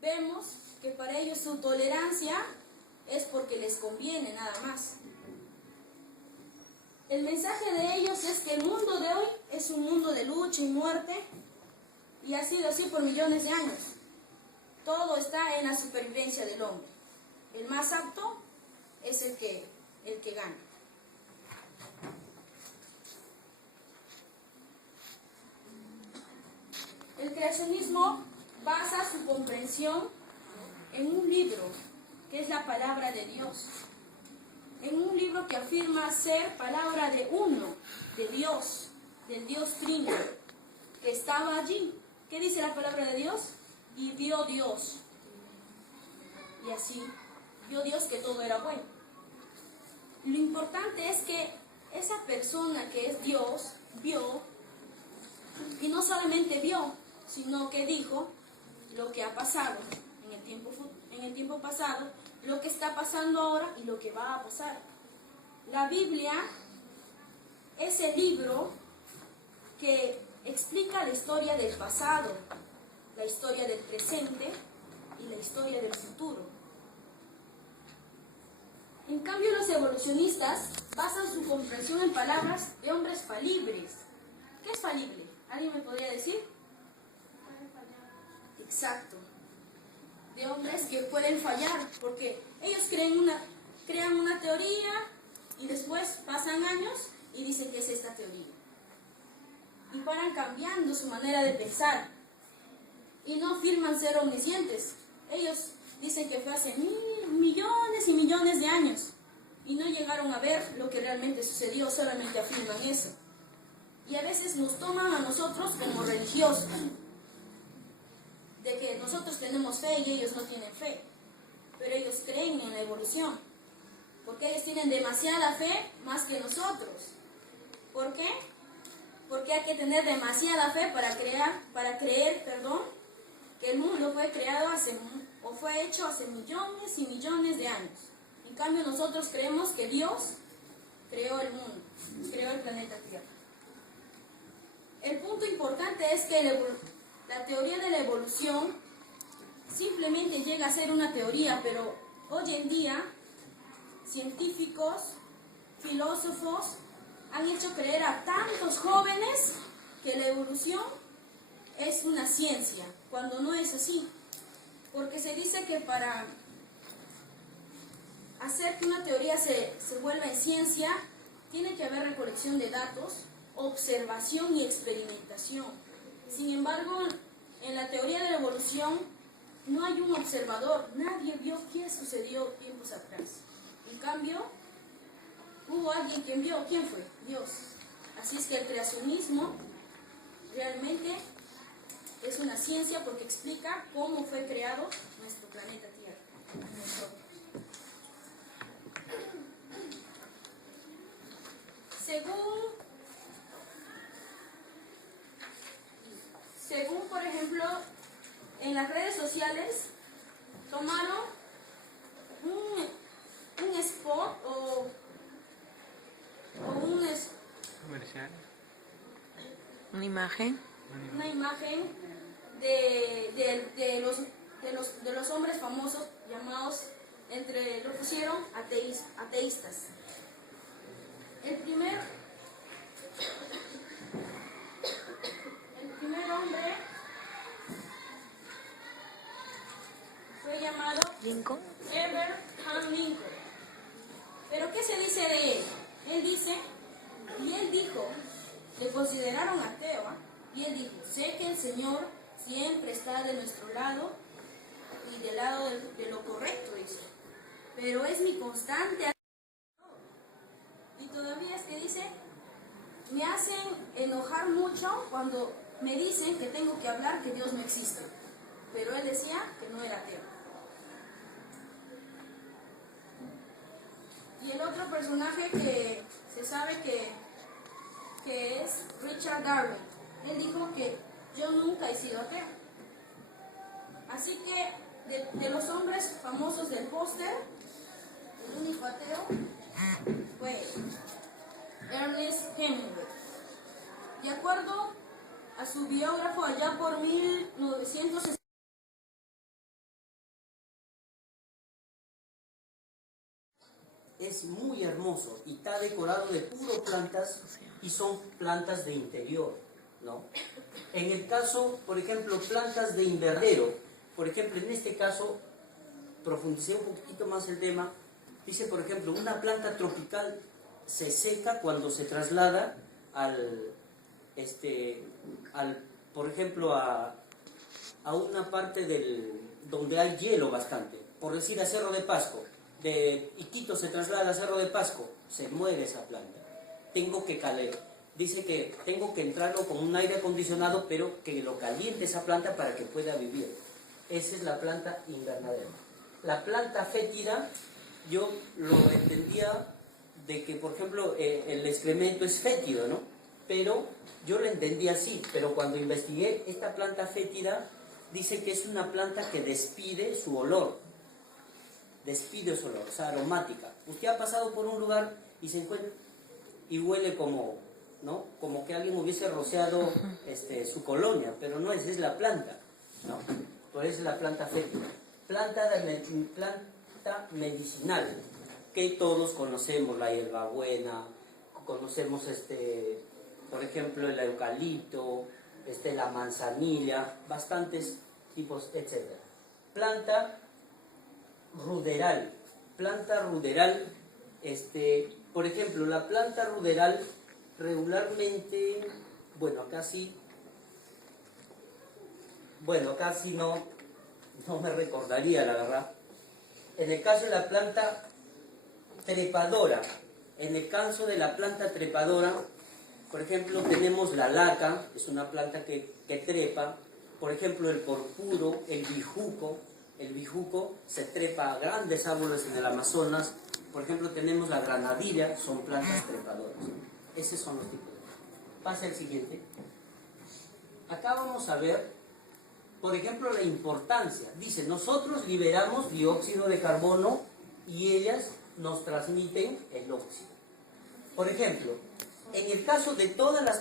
vemos que para ellos su tolerancia es porque les conviene nada más. El mensaje de ellos es que el mundo de hoy es un mundo de lucha y muerte, y ha sido así por millones de años. Todo está en la supervivencia del hombre. El más apto es el que gana. El creacionismo basa su comprensión en un libro, que es la palabra de Dios. En un libro que afirma ser palabra de uno, de Dios, del Dios Trino, que estaba allí. ¿Qué dice la palabra de Dios? Y vio Dios. Y así, vio Dios que todo era bueno. Lo importante es que esa persona que es Dios, vio, y no solamente vio, sino que dijo lo que ha pasado en el tiempo pasado, lo que está pasando ahora y lo que va a pasar. La Biblia es el libro que explica la historia del pasado, la historia del presente y la historia del futuro. En cambio, los evolucionistas basan su comprensión en palabras de hombres falibles. ¿Qué es falible? ¿Alguien me podría decir? Exacto. De hombres que pueden fallar, porque ellos crean una teoría y después pasan años y dicen que es esta teoría. Y paran cambiando su manera de pensar. Y no afirman ser omniscientes. Ellos dicen que fue hace millones y millones de años. Y no llegaron a ver lo que realmente sucedió, solamente afirman eso. Y a veces nos toman a nosotros como religiosos. De que nosotros tenemos fe y ellos no tienen fe. Pero ellos creen en la evolución. Porque ellos tienen demasiada fe más que nosotros. ¿Por qué? Porque hay que tener demasiada fe para creer, que el mundo fue hecho hace millones y millones de años. En cambio, nosotros creemos que Dios creó el mundo, creó el planeta Tierra. El punto importante es que la teoría de la evolución simplemente llega a ser una teoría, pero hoy en día científicos, filósofos han hecho creer a tantos jóvenes que la evolución es una ciencia, cuando no es así. Porque se dice que para hacer que una teoría se vuelva en ciencia, tiene que haber recolección de datos, observación y experimentación. Sin embargo, en la teoría de la evolución no hay un observador, nadie vio qué sucedió tiempos atrás. En cambio, hubo alguien que vio, ¿quién fue? Dios. Así es que el creacionismo realmente es una ciencia porque explica cómo fue creado nuestro planeta Tierra. Según, por ejemplo, en las redes sociales, tomaron un spot o comercial. Una imagen de los hombres famosos llamados, lo pusieron ateístas. El primer hombre fue llamado Lincoln. Abraham Lincoln. Pero ¿qué se dice de él? Él dijo, le consideraron ateo, y él dijo, sé que el Señor siempre está de nuestro lado y del lado de lo correcto, dice, pero es mi constante. Y todavía es que dice, me hacen enojar mucho cuando me dicen que tengo que hablar que Dios no existe. Pero él decía que no era ateo. Y el otro personaje que se sabe que es Richard Darwin. Él dijo que yo nunca he sido ateo. Así que de los hombres famosos del póster, el único ateo fue Ernest Hemingway. De acuerdo a su biógrafo, allá por 1960, es muy hermoso y está decorado de puro plantas y son plantas de interior, ¿no? En el caso, por ejemplo, plantas de invernadero, por ejemplo, en este caso, profundicé un poquito más el tema, dice, por ejemplo, una planta tropical se seca cuando se traslada por ejemplo, a una parte donde hay hielo bastante, por decir a Cerro de Pasco, de Iquitos se traslada a Cerro de Pasco, se muere esa planta. Tengo que dice que tengo que entrarlo con un aire acondicionado, pero que lo caliente esa planta para que pueda vivir. Esa es la planta invernadero. La planta fétida, yo lo entendía de que, por ejemplo, el excremento es fétido, ¿no? Pero yo lo entendí así, pero cuando investigué esta planta fétida, dice que es una planta que despide su olor, o sea, aromática. Usted ha pasado por un lugar y se encuentra y huele como, ¿no? Como que alguien hubiese rociado su colonia, pero no, es la planta, ¿no? Pues es la planta fétida. Planta medicinal, que todos conocemos, la hierbabuena, conocemos por ejemplo el eucalipto, la manzanilla, bastantes tipos, etc. Planta ruderal, por ejemplo, la planta ruderal regularmente, casi no me recordaría, la verdad. En el caso de la planta trepadora, por ejemplo, tenemos la laca, es una planta que trepa. Por ejemplo, el porpuro, el bijuco se trepa a grandes árboles en el Amazonas. Por ejemplo, tenemos la granadilla, son plantas trepadoras. Esos son los tipos. Pasa el siguiente. Acá vamos a ver, por ejemplo, la importancia. Dice, nosotros liberamos dióxido de carbono y ellas nos transmiten el óxido. Por ejemplo, en el caso de todas las